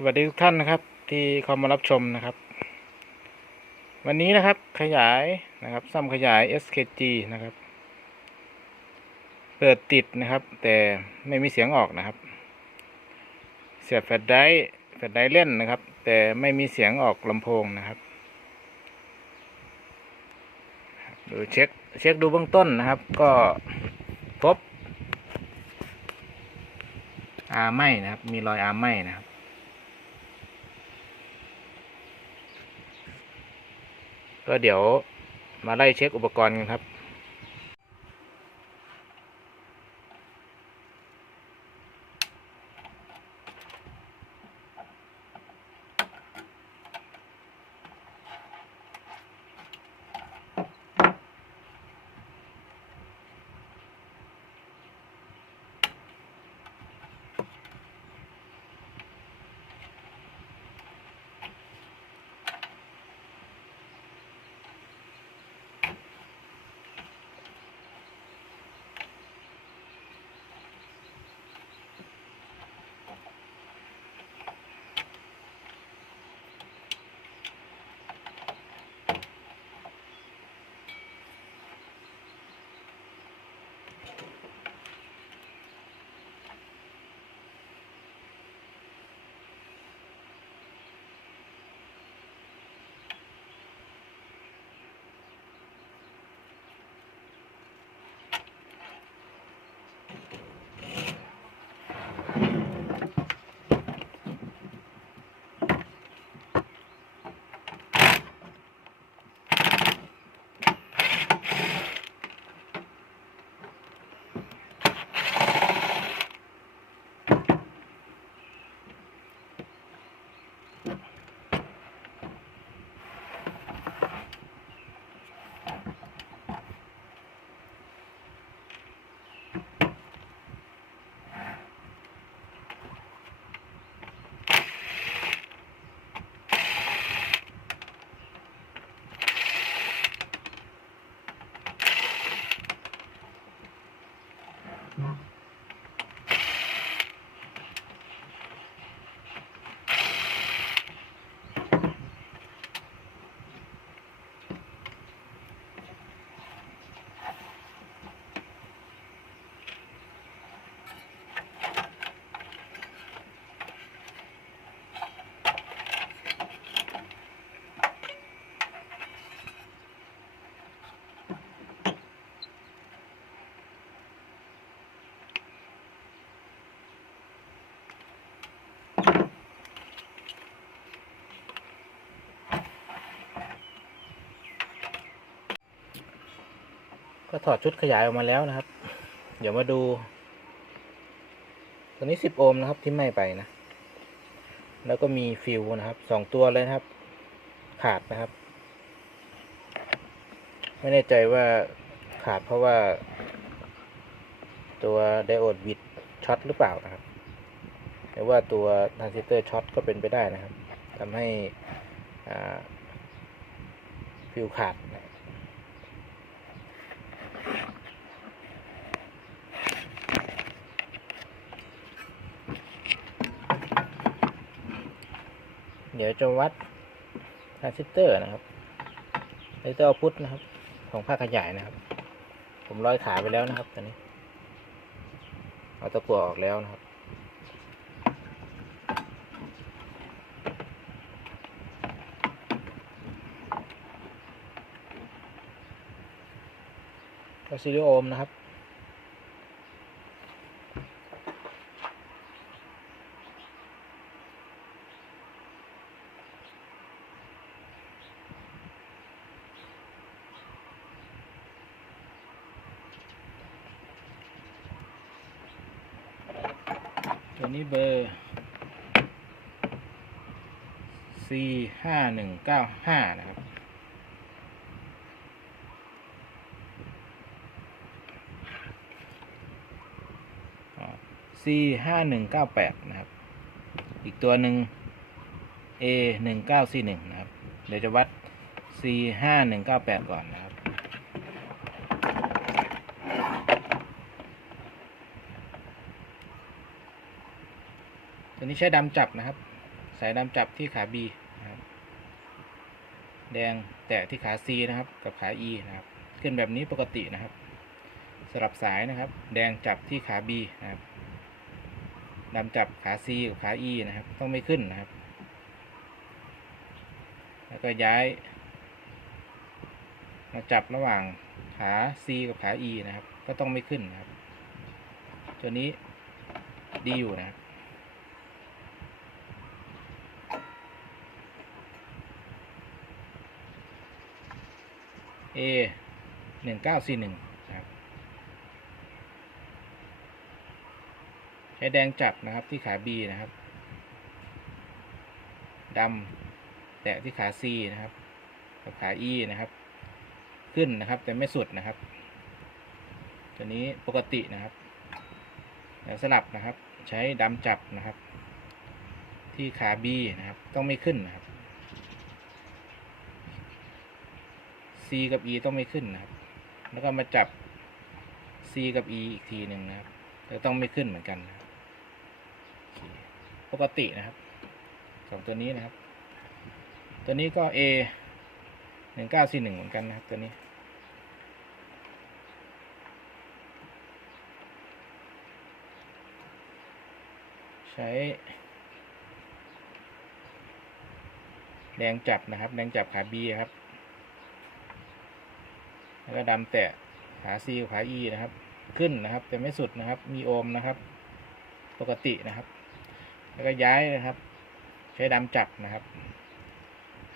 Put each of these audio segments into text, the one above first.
สวัสดีทุกท่านนะครับ ที่เข้ามารับชมนะครับ วันนี้นะครับขยายนะครับซ่อมขยาย SKG นะครับ เปิดติดนะครับ แต่ไม่มีเสียงออกนะครับ เสียบแฟลชไดร์แฟลชไดร์เล่นนะครับ แต่ไม่มีเสียงออกลำโพงนะครับดูเช็คเช็คดูเบื้องต้นนะครับ ก็พบอาไหมนะครับ มีรอยอาไหมนะครับ ก็เดี๋ยวมาไล่เช็คอุปกรณ์กันครับ ก็ถอดชุดขยายออกมาแล้วนะครับ เดี๋ยวมาดู ตัวนี้สิบโอห์มนะครับที่ไหม้ไปนะ แล้วก็มีฟิวนะครับสองตัวเลยนะครับ ขาดนะครับ ไม่แน่ใจว่าขาดเพราะว่า ตัวไดโอดบิดช็อตหรือเปล่านะครับหรือว่าตัวทรานซิสเตอร์ช็อตก็เป็นไปได้นะครับทำให้ฟิวขาดนะ เดี๋ยวจะวัดทรานซิสเตอร์นะครับทรานซิสเตอร์เอาพุทนะครับ ของภาคขยายนะครับ ผมร้อยขาไปแล้วนะครับตอนนี้ เอาตะกั่วออกแล้วนะครับก็ซิลิโอมนะครับ นี้เบอร์ C ห้าหนึ่งเก้าห้านะครับ C ห้าหนึ่งเก้าแปดนะครับ อีกตัวหนึ่ง A หนึ่งเก้าสี่หนึ่งนะครับ เดี๋ยวจะวัด C ห้าหนึ่งเก้าแปดก่อนนะครับ นี้ใช้ดำจับนะครับ สายดำจับที่ขา B นะครับแดงแตะที่ขา C นะครับ กับขา E นะครับ ขึ้นแบบนี้ปกตินะครับ สลับสายนะครับ แดงจับที่ขา B นะครับดำจับขา C กับขา E นะครับ ต้องไม่ขึ้นนะครับ แล้วก็ย้าย มาจับระหว่างขา C กับขา E นะครับ ก็ต้องไม่ขึ้นนะครับ ตัวนี้ดีอยู่นะครับ A หนึ่งเก้าสี่หนึ่งครับใช้แดงจับนะครับที่ขา B นะครับดำแตะที่ขา C นะครับกับขา E นะครับ ขึ้นนะครับแต่ไม่สุดนะครับ ตัวนี้ปกตินะครับแล้วสลับนะครับ ใช้ดำจับนะครับ ที่ขา B นะครับ ต้องไม่ขึ้นนะครับ C กับ E ต้องไม่ขึ้นนะครับ แล้วก็มาจับ C กับ E อีกทีหนึ่งนะครับแต่ต้องไม่ขึ้นเหมือนกันนะปกตินะครับสองตัวนี้นะครับ ตัวนี้ก็ A หนึ่งเก้าสี่หนึ่งเหมือนกันนะครับตัวนี้ ใช้ แดงจับนะครับ แดงจับขา B ครับ แล้วก็ดำแตะขา C กับขา E นะครับ ขึ้นนะครับ แต่ไม่สุดนะครับ มีโอมนะครับ ปกตินะครับ แล้วก็ย้ายนะครับ ใช้ดำจับนะครับ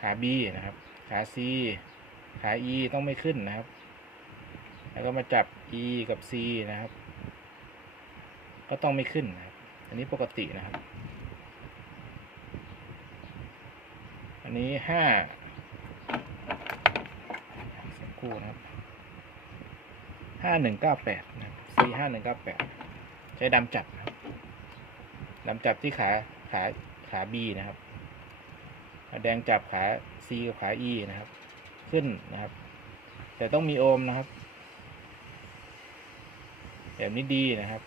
ขา B นะครับ ขา C ขา E ต้องไม่ขึ้นนะครับ แล้วก็มาจับ E กับ C นะครับ ก็ต้องไม่ขึ้นนะครับ อันนี้ปกตินะครับ อันนี้ห้าสักครู่นะครับ ห้าหนึ่งเก้าแปดนะครับ C ห้าหนึ่งเก้าแปดใช้ดำจับดำจับที่ขาขาขา B นะครับ แดงจับขา C กับขา E นะครับ ขึ้นนะครับ แต่ต้องมีโอมนะครับ แบบนี้ดีนะครับ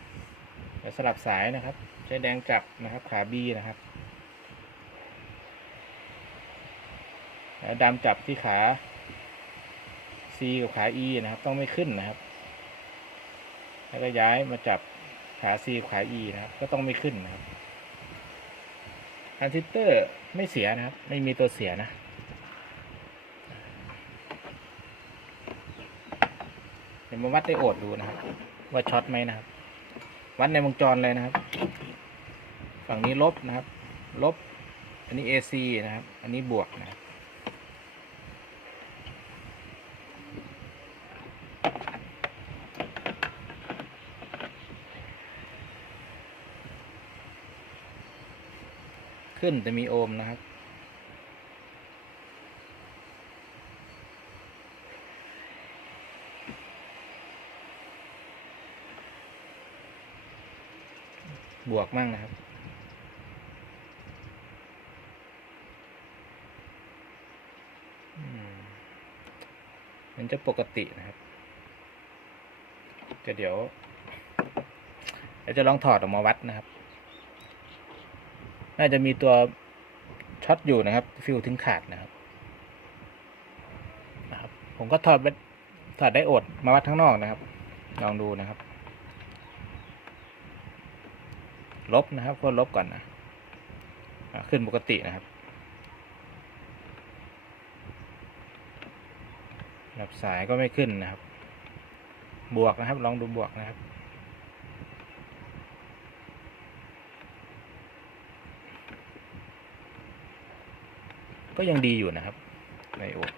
แต่สลับสายนะครับ ใช้แดงจับนะครับ ขา B นะครับแล้วดำจับที่ขา C กับขา E นะครับ ต้องไม่ขึ้นนะครับ แล้วก็ย้ายมาจับขา C ขา E นะครับ ก็ต้องไม่ขึ้นนะครับทรานซิสเตอร์ไม่เสียนะครับ ไม่มีตัวเสียนะ เดี๋ยวมาวัดไดโอดดูนะครับ ว่าช็อตไหมนะครับ วัดในวงจรเลยนะครับ ฝั่งนี้ลบนะครับ ลบ อันนี้ AC นะครับ อันนี้บวกนะครับ ขึ้นแต่มีโอห์มนะครับ บวกมั่งนะครับมันจะปกตินะครับแต่เดี๋ยวเราจะลองถอดออกมาวัดนะครับ น่าจะมีตัวช็อตอยู่นะครับ ฟิวถึงขาดนะครับนะครับ ผมก็ถอดไปถอดไดโอดมาวัดข้างนอกนะครับ ลองดูนะครับ ลบนะครับก็ลบก่อนนะขึ้นปกตินะครับรับสายก็ไม่ขึ้นนะครับ บวกนะครับ ลองดูบวกนะครับ ก็ยังดีอยู่นะครับไดโอด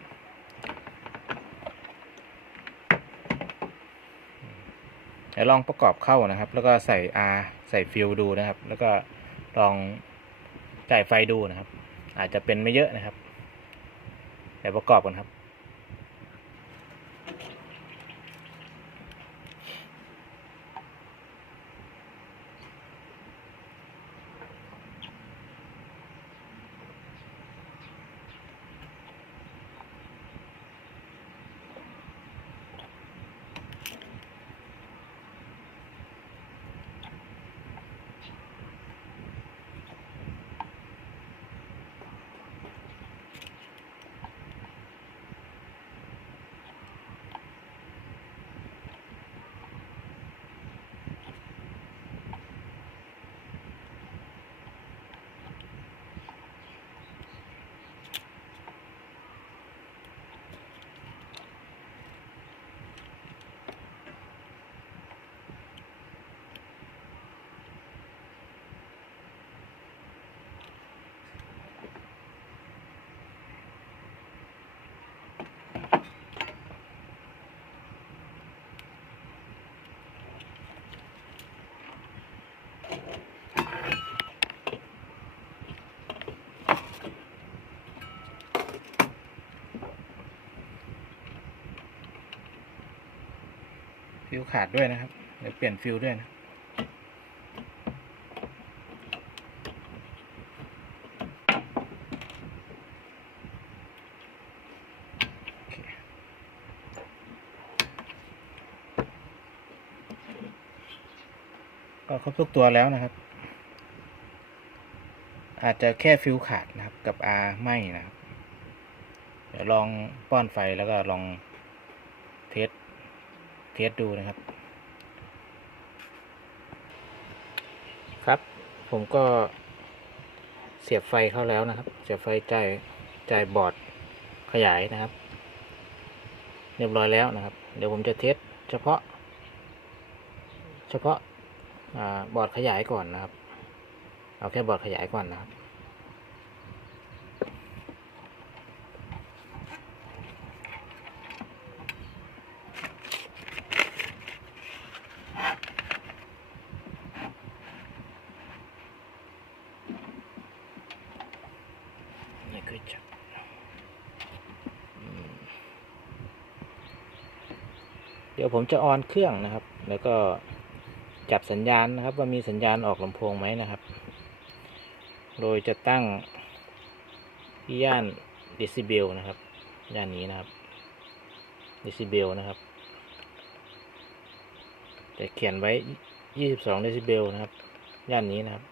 เดี๋ยวลองประกอบเข้านะครับ แล้วก็ใส่ R ใส่ฟิลดูนะครับ แล้วก็ลองจ่ายไฟดูนะครับ อาจจะเป็นไม่เยอะนะครับเดี๋ยวประกอบกันครับ ฟิวขาดด้วยนะครับ เดี๋ยวเปลี่ยนฟิวด้วยนะก็ครบทุกตัวแล้วนะครับ อาจจะแค่ฟิวขาดนะครับ กับอาไหมนะครับ เดี๋ยวลองป้อนไฟแล้วก็ลองเทส เทสดูนะครับ ครับ ผมก็เสียบไฟเข้าแล้วนะครับ เสียบไฟจ่ายจ่ายบอร์ดขยายนะครับ เรียบร้อยแล้วนะครับ เดี๋ยวผมจะเทสเฉพาะ เฉพาะอาบอร์ดขยายก่อนนะครับ เอาแค่บอร์ดขยายก่อนนะครับ ไม่เคยจับอืม เดี๋ยวผมจะออนเครื่องนะครับ แล้วก็จับสัญญาณนะครับ ว่ามีสัญญาณออกลำโพงไหมนะครับ โดยจะตั้งที่ย่านเดซิเบลนะครับ ย่านนี้นะครับเดซิเบลนะครับจะเขียนไว้ 22เดซิเบลนะครับ ย่านนี้นะครับ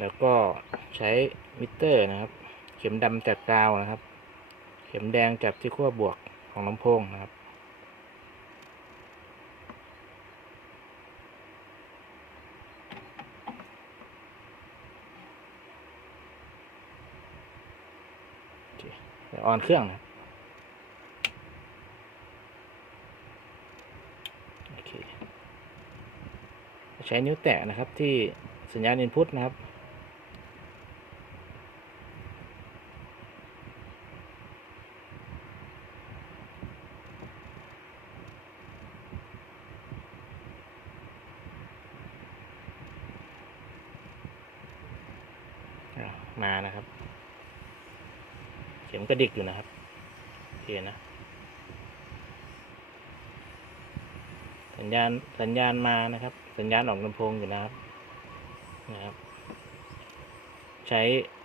แล้วก็ใช้มิเตอร์นะครับ เข็มดำจับกาวนะครับ ข็มแดงจับที่ขั้วบวกของลำโพงนะครับ ออนเครื่องนะครับโอเค ใช้นิ้วแตะนะครับที่สัญญาณ input นะครับ อะมานะครับ เข็ม กระดิกอยู่นะครับโอเคนะ สัญญาณสัญญาณมานะครับ สัญญาณออกลำโพงอยู่นะครับนะครับ ใช้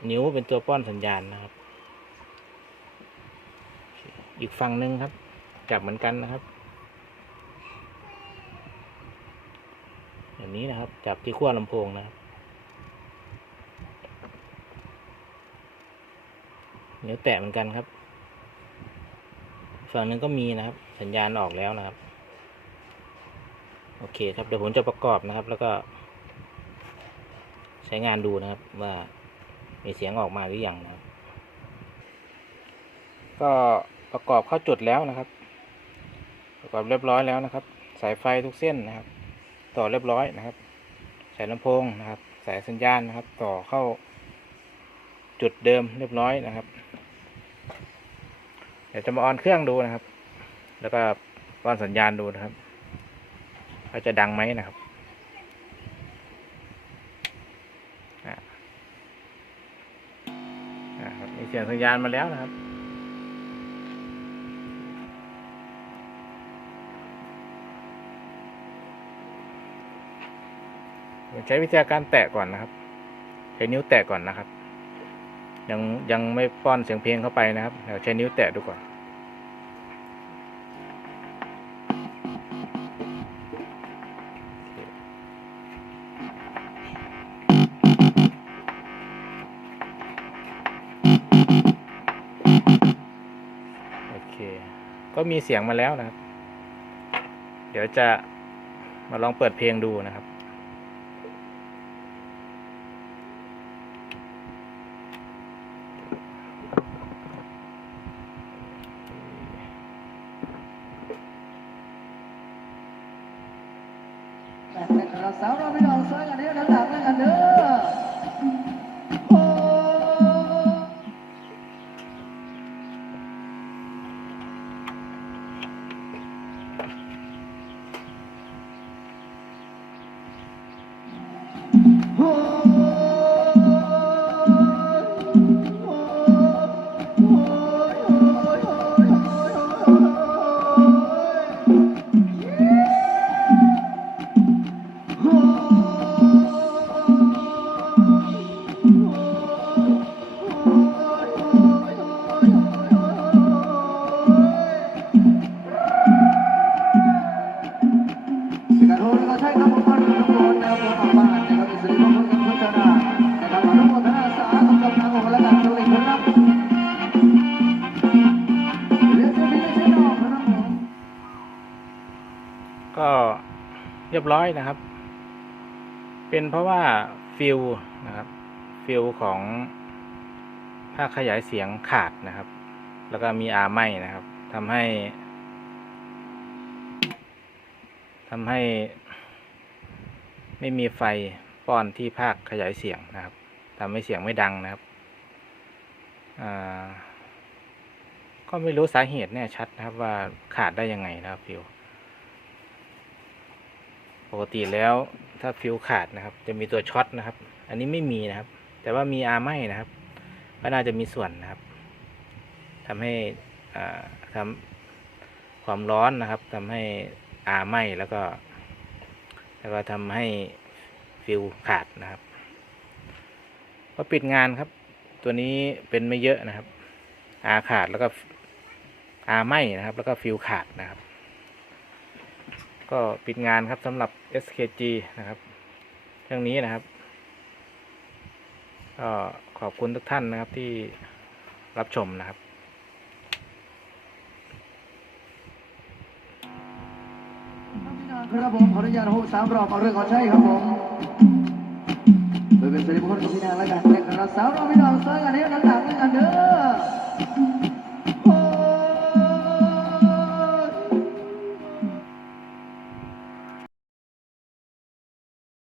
นิ้วเป็นตัวป้อนสัญญาณนะครับ อีกฝั่งหนึ่งครับจับเหมือนกันนะครับอย่างนี้นะครับ จับที่ขั้วลำโพงนะครับ นิ้วแตะเหมือนกันครับ ฝั่งนึงก็มีนะครับ สัญญาณออกแล้วนะครับ โอเคครับ เดี๋ยวผมจะประกอบนะครับ แล้วก็ ใช้งานดูนะครับ ว่ามีเสียงออกมาหรือยังนะครับก็ประกอบเข้าจุดแล้วนะครับ ประกอบเรียบร้อยแล้วนะครับ สายไฟทุกเส้นนะครับ ต่อเรียบร้อยนะครับ สายลำโพงนะครับ สายสัญญาณนะครับ ต่อเข้าจุดเดิมเรียบร้อยนะครับ เดี๋ยวจะมาออนเครื่องดูนะครับ แล้วก็ป้อนสัญญาณดูนะครับว่าจะดังไหมนะครับอะอะครับมีเสียงสัญญาณมาแล้วนะครับใช้วิธีการแตะก่อนนะครับ ใช้นิ้วแตะก่อนนะครับ ยังยังไม่ป้อนเสียงเพลงเข้าไปนะครับเดี๋ยวใช้นิ้วแตะดูก่อน โอเค ก็มีเสียงมาแล้วนะครับ เดี๋ยวจะมาลองเปิดเพลงดูนะครับ เรียบร้อยนะครับ เป็นเพราะว่าฟิลนะครับฟิลของภาคขยายเสียงขาดนะครับ แล้วก็มีอาไหมนะครับทำให้ทำให้ไม่มีไฟป้อนที่ภาคขยายเสียงนะครับทำให้เสียงไม่ดังนะครับก็ไม่รู้สาเหตุแน่ชัดนะครับว่าขาดได้ยังไงนะครับฟิว ปกติแล้วถ้าฟิวขาดนะครับ จะมีตัวช็อตนะครับ อันนี้ไม่มีนะครับ แต่ว่ามีอาไหมนะครับ ก็น่าจะมีส่วนนะครับทำให้อ่าทำความร้อนนะครับทำให้อาไหมแล้วก็ แล้วก็ทำให้ฟิวขาดนะครับ ก็ปิดงานครับ ตัวนี้เป็นไม่เยอะนะครับ อาขาดแล้วก็อาไหมนะครับ แล้วก็ฟิวขาดนะครับ ก็ปิดงานครับสำหรับ SKG นะครับเครื่องนี้นะครับก็ขอบคุณทุกท่านนะครับที่รับชมนะครับครับผมขออนุญาตหูสามรอบเอาเรื่องขอใช้ครับผมโดยเป็นสิริมงคลกับพี่นางแล้วกันนะครับสาวเราพี่น้องเซิร์ฟอันนี้หลัง